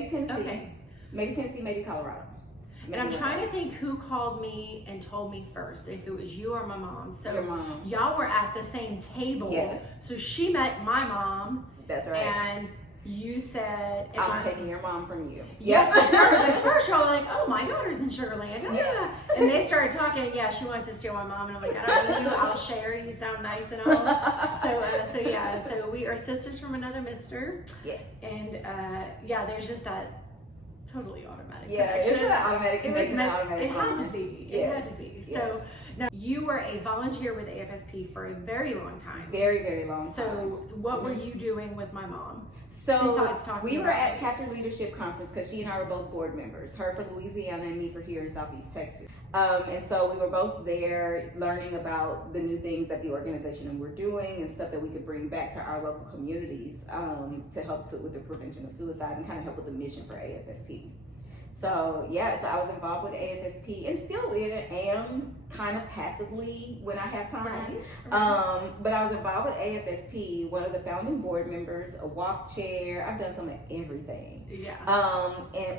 Maybe Tennessee. Okay. Maybe Tennessee, maybe Colorado. And I'm trying to think who called me and told me first, if it was you or my mom. So Your mom. y'all were at the same table. Yes. So she met my mom. That's right. And you said, I'm taking your mom from you. Yes, at first y'all were like, oh, my daughter's in Sugar Land. Oh, yeah. And they started talking, and yeah, she wanted to steal my mom. And I'm like, I don't know you, I'll share. You sound nice and all. So yeah, so we are sisters from another mister. Yes. And yeah, there's just that totally automatic Yeah, connection. it's an automatic connection. It had to be. It had to be. Yes. So now you were a volunteer with AFSP for a very long time. Very, very long time. So what were you doing with my mom? So we were at Chapter Leadership Conference because she and I were both board members, her for Louisiana and me for here in Southeast Texas. And so we were both there learning about the new things that the organization were doing and stuff that we could bring back to our local communities to help with the prevention of suicide and kind of help with the mission for AFSP. So yeah, so I was involved with AFSP and still am kind of passively when I have time. Right. But I was involved with AFSP, one of the founding board members, a walk chair. I've done some of everything. Yeah. And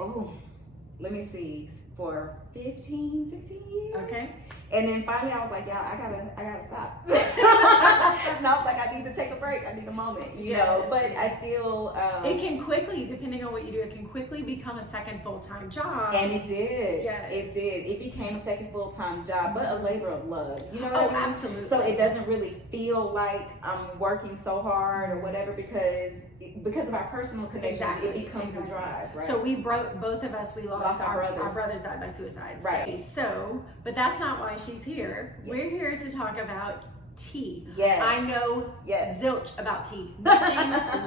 let me see, for 15, 16 years. Okay. And then finally I was like, y'all, I gotta stop. And I was like, I need to take a break. I need a moment, you know, but I still. It can quickly, depending on what you do, it can quickly become a second full-time job. And it did. Yes. It did. It became a second full-time job, but a labor of love. You know what I mean? Absolutely. So it doesn't really feel like I'm working so hard or whatever because of our personal connections, it becomes a drive, right? So both of us, we lost our brothers died by suicide. Right. So, but that's not why she's here. Yes. We're here to talk about tea. Yes. I know zilch about tea. Nothing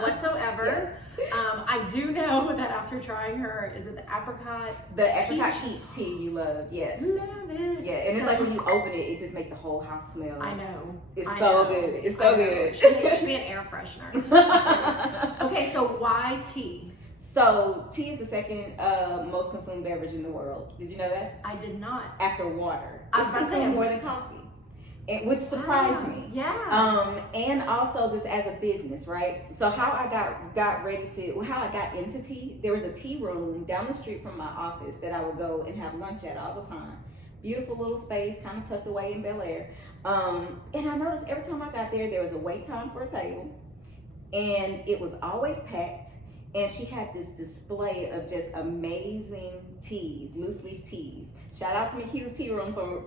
whatsoever. Yes. I do know that after trying her, is it the apricot? The apricot peach tea you love, yes. Love it. Yeah, and it's like when you open it, it just makes the whole house smell. I know. It's so good. It's so good. It should be an air freshener. Okay, so why tea? So tea is the second most consumed beverage in the world. Did you know that? I did not. After water. I was It's about to say consumed more than coffee. Which surprised me. Yeah. And also just as a business, right? So how I got into tea, there was a tea room down the street from my office that I would go and have lunch at all the time. Beautiful little space, kind of tucked away in Bel Air. And I noticed every time I got there was a wait time for a table, and it was always packed. And she had this display of just amazing teas, loose leaf teas. Shout out to McKinney's Tea Room for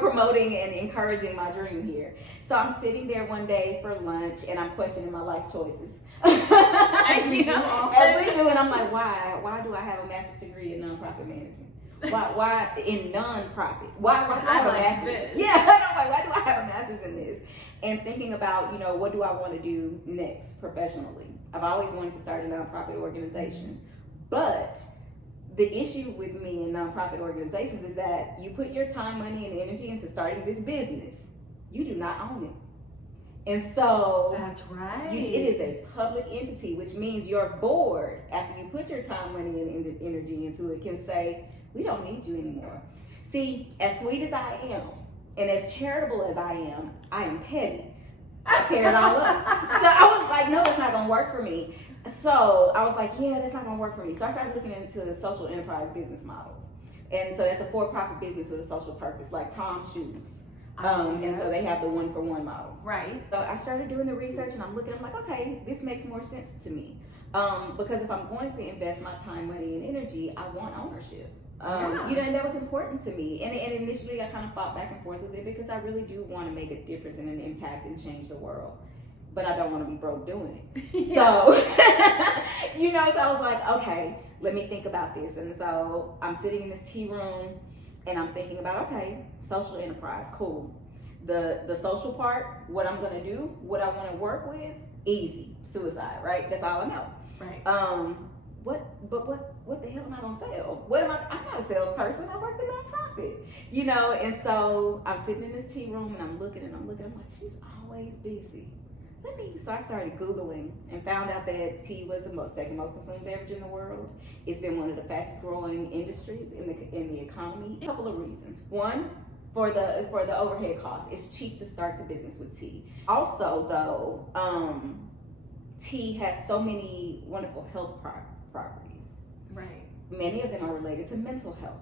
promoting and encouraging my dream here. So I'm sitting there one day for lunch and I'm questioning my life choices. As we do, and I'm like, why do I have a master's degree in nonprofit management? Why in nonprofit? Why do I have a master's? Yeah, and I was like, why do I have a master's in this? And thinking about, what do I want to do next professionally? I've always wanted to start a nonprofit organization, but the issue with me in nonprofit organizations is that you put your time, money, and energy into starting this business. You do not own it. And so that's right. It is a public entity, which means your board, after you put your time, money, and energy into it, can say, we don't need you anymore. See, as sweet as I am, and as charitable as I am petty. I tear it all up. So I was like, no, it's not gonna work for me. So I was like, yeah, that's not gonna work for me. So I started looking into social enterprise business models. And so that's a for-profit business with a social purpose, like Tom's Shoes. And so they have the one-for-one model. Right. So I started doing the research and I'm like, okay, this makes more sense to me. Because if I'm going to invest my time, money, and energy, I want ownership. And that was important to me. And initially I kind of fought back and forth with it because I really do want to make a difference and an impact and change the world. But I don't want to be broke doing it. So, so I was like, okay, let me think about this. And so I'm sitting in this tea room and I'm thinking about, okay, social enterprise, cool. The social part, what I'm going to do, what I want to work with, easy, suicide, right? That's all I know. Right. What the hell am I gonna sell? I'm not a salesperson. I work in a nonprofit, and so I'm sitting in this tea room and I'm looking, I'm like, she's always busy. So I started Googling and found out that tea was the second most consumed beverage in the world. It's been one of the fastest growing industries in the economy. A couple of reasons. One, for the overhead costs. It's cheap to start the business with tea. Also, though, tea has so many wonderful health properties. Right. Many of them are related to mental health.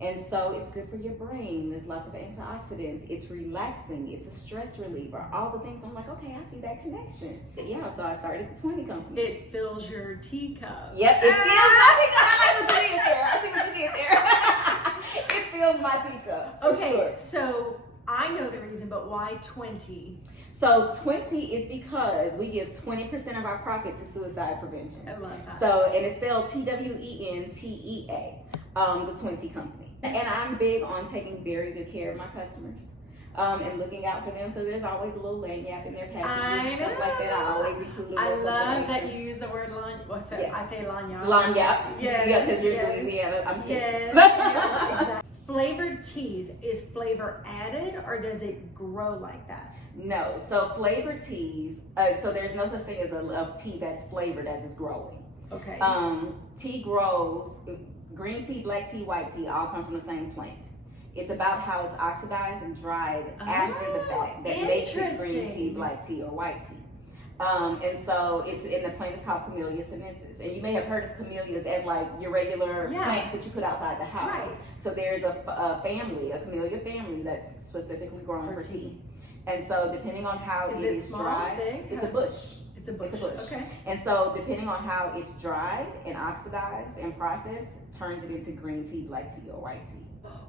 And so it's good for your brain. There's lots of antioxidants. It's relaxing. It's a stress reliever. All the things. I'm like, okay, I see that connection. Yeah, so I started the TwenTea company. It fills your teacup. Yep, it fills my teacup. I like what you did there. I see what you did there. It fills my teacup. Okay, sure. so I know the reason, but why 20? So TwenTea is because we give 20% of our profit to suicide prevention. I love that. So, and it's spelled TwenTea, the TwenTea company. And I'm big on taking very good care of my customers and looking out for them. So there's always a little lagniappe in their packages, stuff like that. I always include a little love that information. you use the word lagniappe. What's that? Yeah. I say lagniappe. Lagniappe. Yes, Yeah, because you're yes. in Louisiana. I'm Texas. Yes, exactly. Flavored teas, is flavor added or does it grow like that? No. So flavored teas, so there's no such thing as a tea that's flavored as it's growing. Okay. Tea grows, green tea, black tea, white tea all come from the same plant. It's about how it's oxidized and dried after the fact that makes it green tea, black tea, or white tea. And so it's in the plant is called Camellia sinensis. And you may have heard of camellias as like your regular plants that you put outside the house. Right. So there's a family, a camellia family that's specifically grown for tea. And so depending on how it is small, dried, big? it's a bush. It's a bush. It's a bush. Okay. And so depending on how it's dried and oxidized and processed, turns it into green tea, black tea, or white tea.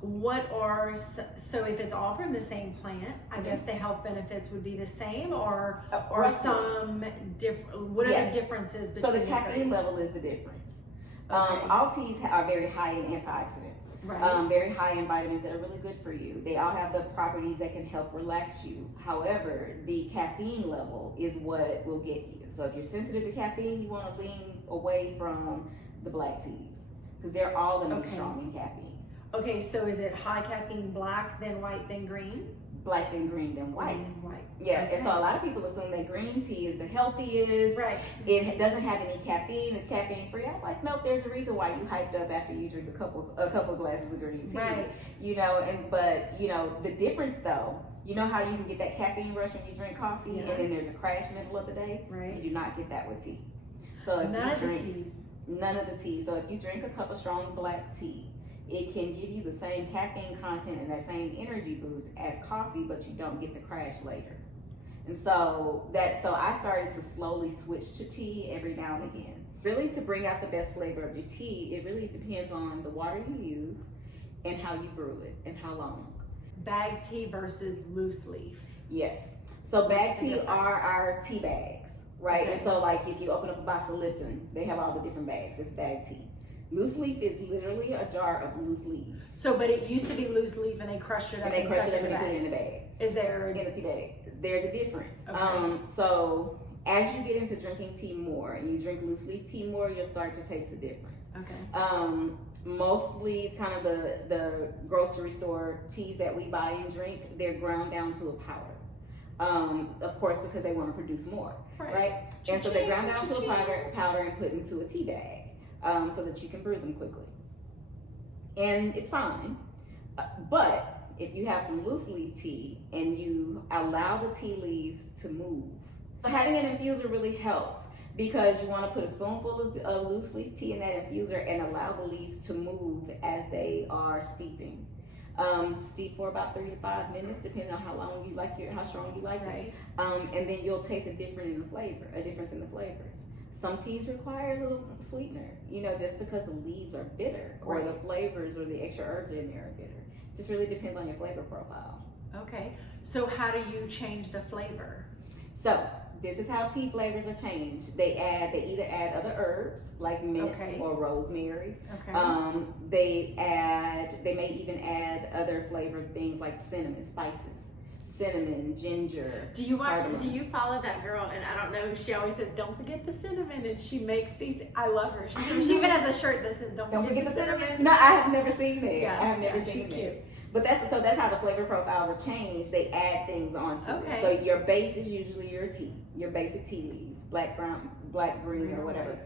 What are, so if it's all from the same plant, I guess the health benefits would be the same or some different, what are the differences between So the caffeine level is the difference. Okay. All teas are very high in antioxidants. Right. Very high in vitamins that are really good for you. They all have the properties that can help relax you. However, the caffeine level is what will get you. So if you're sensitive to caffeine, you want to lean away from the black teas because they're all going to be strong in caffeine. Okay, so is it high caffeine black, then white, then green? Black then green then white. Green, white. Yeah, Okay. and so a lot of people assume that green tea is the healthiest. Right. It doesn't have any caffeine. It's caffeine free. I was like, nope. There's a reason why you hyped up after you drink a couple glasses of green tea. Right. You know, but the difference though. You know how you can get that caffeine rush when you drink coffee, and then there's a crash middle of the day. Right. You do not get that with tea. So if None you of the drink teas. none of the tea. So if you drink a cup of strong black tea, it can give you the same caffeine content and that same energy boost as coffee, but you don't get the crash later. And so I started to slowly switch to tea every now and again. Really, to bring out the best flavor of your tea, it really depends on the water you use and how you brew it and how long. Bag tea versus loose leaf. Yes. So bag What's the tea difference? are our tea bags, right? Okay. And so like if you open up a box of Lipton, they have all the different bags. It's bag tea. Loose leaf is literally a jar of loose leaves. So, but it used to be loose leaf and they crushed it up And they crush it up and they stuck put it in in the a bag. bag. Is there In a tea bag. There's a difference. Okay. So as you get into drinking tea more and you drink loose leaf tea more, you'll start to taste the difference. Okay. Mostly kind of the grocery store teas that we buy and drink, they're ground down to a powder. Of course, because they want to produce more, right? And so they're ground down to a powder and put into a tea bag so that you can brew them quickly. And it's fine. But if you have some loose leaf tea and you allow the tea leaves to move, having an infuser really helps because you want to put a spoonful of loose leaf tea in that infuser and allow the leaves to move as they are steeping. Steep for about 3 to 5 minutes, depending on how long you like how strong you like it. And then you'll taste a difference in the flavors. Some teas require a little sweetener, just because the leaves are bitter or the flavors or the extra herbs in there are bitter. It just really depends on your flavor profile. Okay. So how do you change the flavor? So this is how tea flavors are changed. They either add other herbs like mint or rosemary. Okay. They may even add other flavored things like cinnamon, ginger. Do you follow that girl? And I don't know, she always says, "Don't forget the cinnamon," and she makes these. I love her. She even has a shirt that says, "Don't forget the cinnamon." No, I have never seen that. Yeah, I have never seen she's that. cute. But that's how the flavor profiles are changed. They add things onto it. So your base is usually your tea, your basic tea leaves, black, green, or whatever.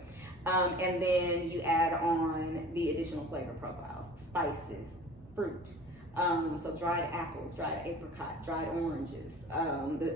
And then you add on the additional flavor profiles, spices, fruit, So dried apples, dried apricot, dried oranges,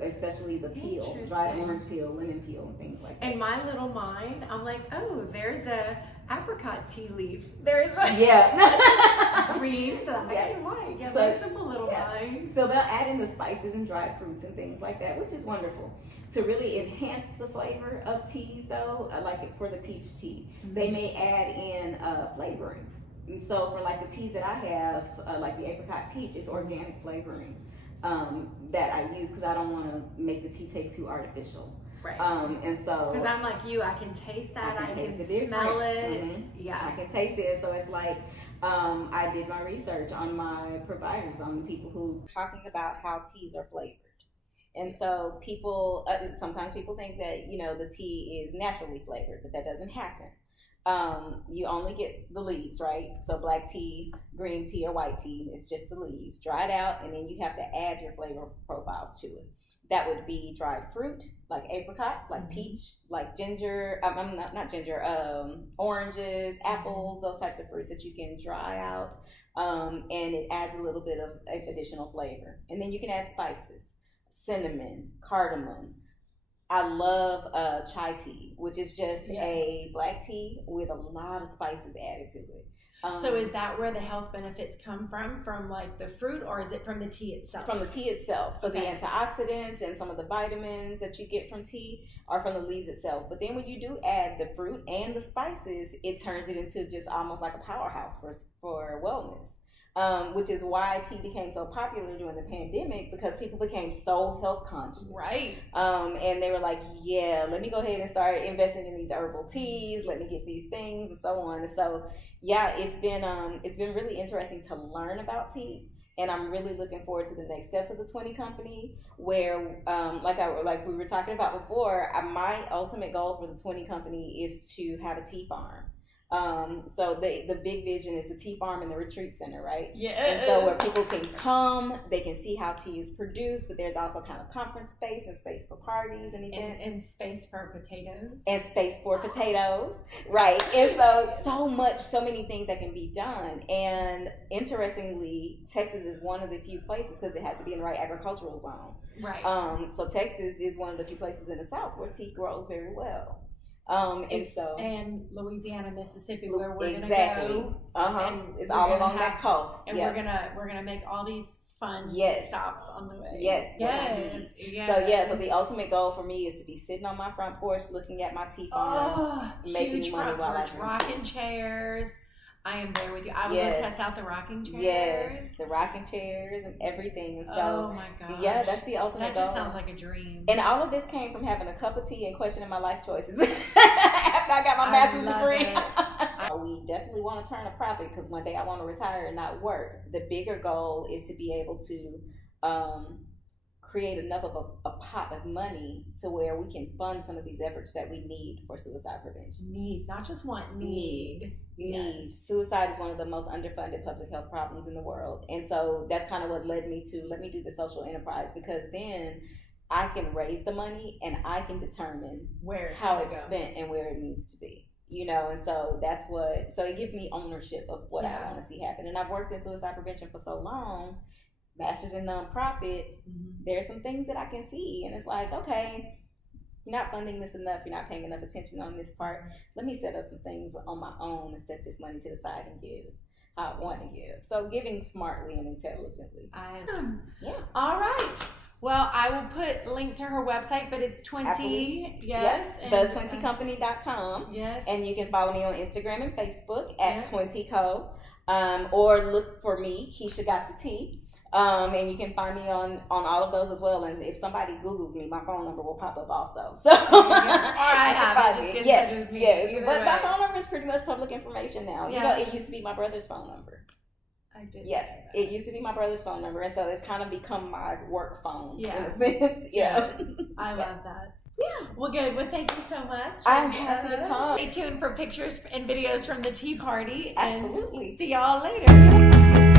especially the peel, dried Interesting. orange peel, lemon peel, and things like that. In my little mind, I'm like, oh, there's a apricot tea leaf. There's a Yeah. green, black, Yeah. and white. Yeah, So, my simple little yeah. mind. So they'll add in the spices and dried fruits and things like that, which is wonderful. To really enhance the flavor of teas, though, like it for the peach tea, they may add in flavoring. And so for like the teas that I have, like the apricot peach, it's organic flavoring that I use because I don't want to make the tea taste too artificial. Right. And so Because I'm like you, I can taste that. I can taste the smell difference. it. Mhm. Yeah. I can taste it. So it's like I did my research on my providers, on the people who talking about how teas are flavored. And so people, sometimes people think that, you know, the tea is naturally flavored, but that doesn't happen. You only get the leaves, right? So black tea, green tea, or white tea, it's just the leaves, dried out, and then you have to add your flavor profiles to it. That would be dried fruit, like apricot, like peach, like ginger, not ginger, oranges, apples, those types of fruits that you can dry out. And it adds a little bit of additional flavor. And then you can add spices, cinnamon, cardamom. I love chai tea, which is just a black tea with a lot of spices added to it. So is that where the health benefits come from like the fruit, or is it from the tea itself? From the tea itself. So the antioxidants and some of the vitamins that you get from tea are from the leaves itself. But then when you do add the fruit and the spices, it turns it into just almost like a powerhouse for wellness. Which is why tea became so popular during the pandemic, because people became so health conscious. Right. And they were like, yeah, let me go ahead and start investing in these herbal teas. Let me get these things and so on. And so, yeah, it's been really interesting to learn about tea. And I'm really looking forward to the next steps of the TwenTea company, where, like we were talking about before, my ultimate goal for the TwenTea company is to have a tea farm. So the big vision is the tea farm and the retreat center, right? Yeah. And so where people can come, they can see how tea is produced, but there's also kind of conference space and space for parties and events. And space for potatoes. And space for potatoes, right? And so many things that can be done. And interestingly, Texas is one of the few places, because it has to be in the right agricultural zone. Right. So Texas is one of the few places in the South where tea grows very well. And Louisiana, Mississippi, where we're gonna go. And it's all along that coast. And we're gonna make all these fun stops on the way. Yes. So the ultimate goal for me is to be sitting on my front porch looking at my tea farm, making huge money front while I porch, drink. rocking chairs. I am there with you. I will go test out the rocking chairs. Yes, the rocking chairs and everything. And so, oh my gosh. Yeah, that's the ultimate goal. That just goal. sounds like a dream. And all of this came from having a cup of tea and questioning my life choices after I got my master's degree. We definitely want to turn a profit, because one day I want to retire and not work. The bigger goal is to be able to create enough of a pot of money to where we can fund some of these efforts that we need for suicide prevention. Not just want, need. Suicide is one of the most underfunded public health problems in the world. And so that's kind of what led me to, let me do the social enterprise, because then I can raise the money and I can determine how it's spent and where it needs to be. You know, and so so it gives me ownership of what I want to see happen. And I've worked in suicide prevention for so long, master's in nonprofit, there's some things that I can see, and it's like, okay, you're not funding this enough, you're not paying enough attention on this part. Let me set up some things on my own and set this money to the side and give how I want to give. So giving smartly and intelligently. All right. Well, I will put a link to her website, but it's TwenTea. Absolutely. Yes. The20company.com. Yes. And you can follow me on Instagram and Facebook at TwenTea or look for me, Kisha Got the Tea. And you can find me on all of those as well. And if somebody Googles me, my phone number will pop up also. So, I have it. Yes. But my phone number is pretty much public information now. Yeah. You know, it used to be my brother's phone number. I did. Yeah, it used to be my brother's phone number, and so it's kind of become my work phone. Yeah. In a sense. Yeah. I love that. Yeah. Well, good. Well, thank you so much. I'm happy to come. Stay tuned for pictures and videos from the tea party. Absolutely. And see y'all later.